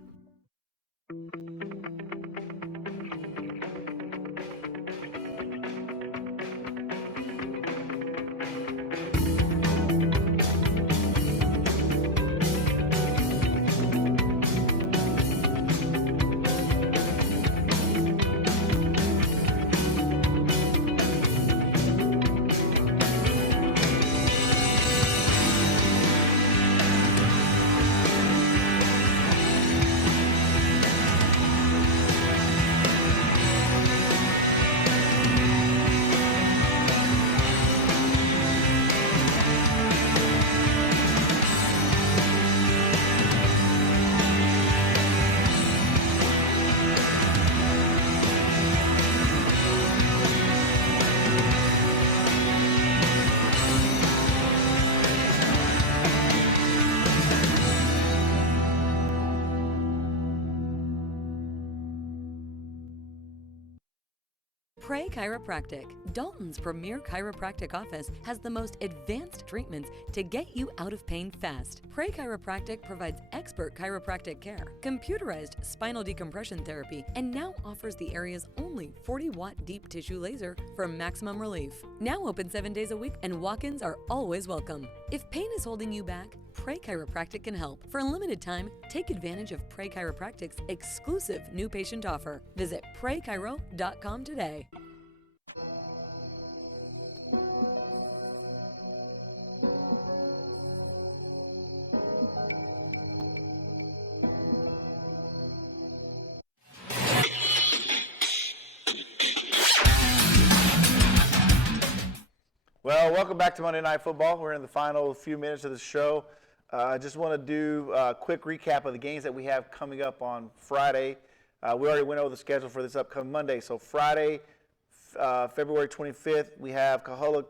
Pray Chiropractic, Dalton's premier chiropractic office, has the most advanced treatments to get you out of pain fast. Pray Chiropractic provides expert chiropractic care, computerized spinal decompression therapy, and now offers the area's only 40-watt deep tissue laser for maximum relief. Now open 7 days a week, and walk-ins are always welcome. If pain is holding you back, Pray Chiropractic can help. For a limited time, take advantage of Pray Chiropractic's exclusive new patient offer. Visit praychiro.com today. Well, welcome back to Monday Night Football. We're in the final few minutes of the show. I just want to do a quick recap of the games that we have coming up on Friday. We already went over the schedule for this upcoming Monday. So Friday, February 25th, we have Coahuila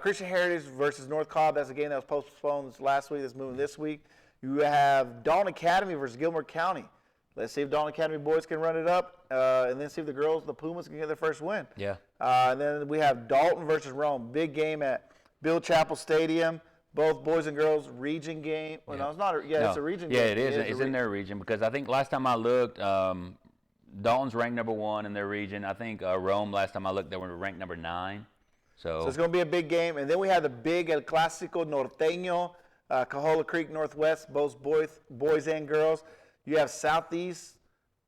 Christian Heritage versus North Cobb. That's a game that was postponed last week. That's moving this week. You have Dalton Academy versus Gilmore County. Let's see if Dalton Academy boys can run it up, and then see if the girls, the Pumas, can get their first win. Yeah. And then we have Dalton versus Rome. Big game at Bill Chappell Stadium. Both boys and girls region game. Well, no, it's not. Yeah, it's a region game. Yeah, it is. It's in their region because I think last time I looked, Dalton's ranked number 1 in their region. I think Rome, last time I looked, they were ranked number 9. So it's going to be a big game. And then we have the big El Clasico Norteño, Coahuila Creek Northwest, both boys and girls. You have Southeast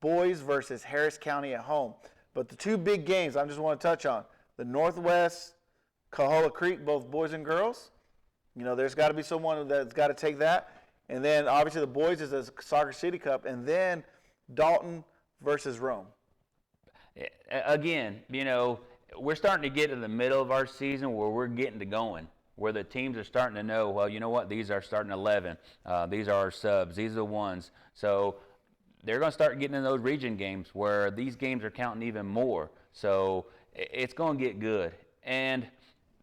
boys versus Harris County at home. But the two big games I just want to touch on, the Northwest, Coahuila Creek, both boys and girls. There's got to be someone that's got to take that. And then obviously the boys is a Soccer City Cup. And then Dalton versus Rome. Again, we're starting to get to the middle of our season where we're getting to going, where the teams are starting to know, well, you know what, these are starting 11. These are our subs. These are the ones. So they're going to start getting in those region games where these games are counting even more. So it's going to get good. And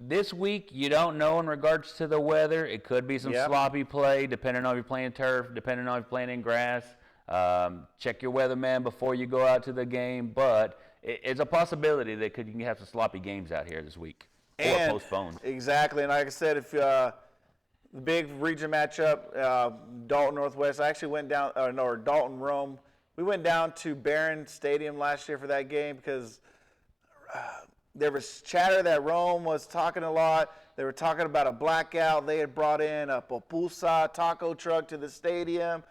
this week, you don't know in regards to the weather. It could be some sloppy play, depending on if you're playing turf, depending on if you're playing in grass. Check your weatherman before you go out to the game. But it's a possibility that you can have some sloppy games out here this week. Or postponed. Exactly. And like I said, if the big region matchup, Dalton Northwest, I actually went down, or Dalton Rome. We went down to Barron Stadium last year for that game because there was chatter that Rome was talking a lot. They were talking about a blackout. They had brought in a pupusa taco truck to the stadium.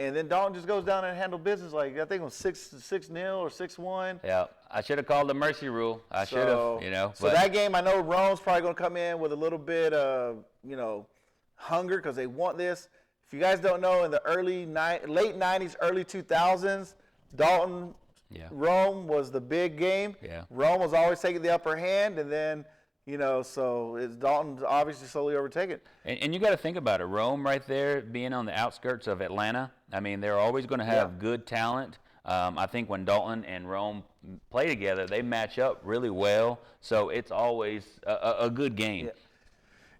And then Dalton just goes down and handled business. Like, I think it was 6-0 or 6-1. Yeah, I should have called the mercy rule. I should have, So that game, I know Rome's probably going to come in with a little bit of, hunger because they want this. If you guys don't know, in the late 90s, early 2000s, Dalton, Rome was the big game. Yeah. Rome was always taking the upper hand, and then, so it's Dalton's obviously slowly overtaken. And you got to think about it. Rome right there being on the outskirts of Atlanta, I mean, they're always going to have good talent. I think when Dalton and Rome play together, they match up really well. So it's always a good game. Yeah.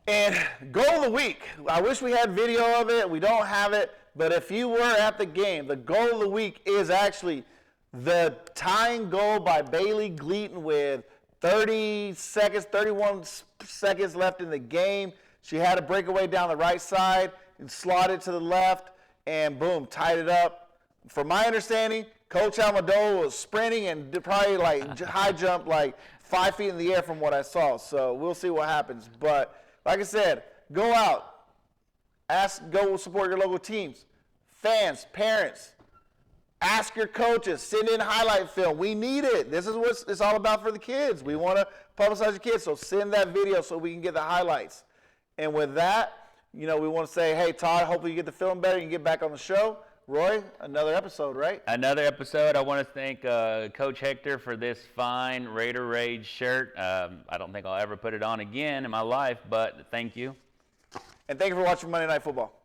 And goal of the week. I wish we had video of it. We don't have it. But if you were at the game, the goal of the week is actually the tying goal by Bailey Gleaton with 31 seconds left in the game. She had a breakaway down the right side and slotted to the left, and boom, tied it up. From my understanding, Coach Almodovar was sprinting and probably high jump 5 feet in the air from what I saw. So we'll see what happens. But like I said, go out, go support your local teams, fans, parents. Ask your coaches, send in highlight film. We need it. This is what it's all about for the kids. We want to publicize your kids, so send that video so we can get the highlights. And with that, we want to say, hey, Todd, hopefully you get the film better and get back on the show. Roy, another episode, right? Another episode. I want to thank Coach Hector for this fine Raider Rage shirt. I don't think I'll ever put it on again in my life, but thank you. And thank you for watching Monday Night Football.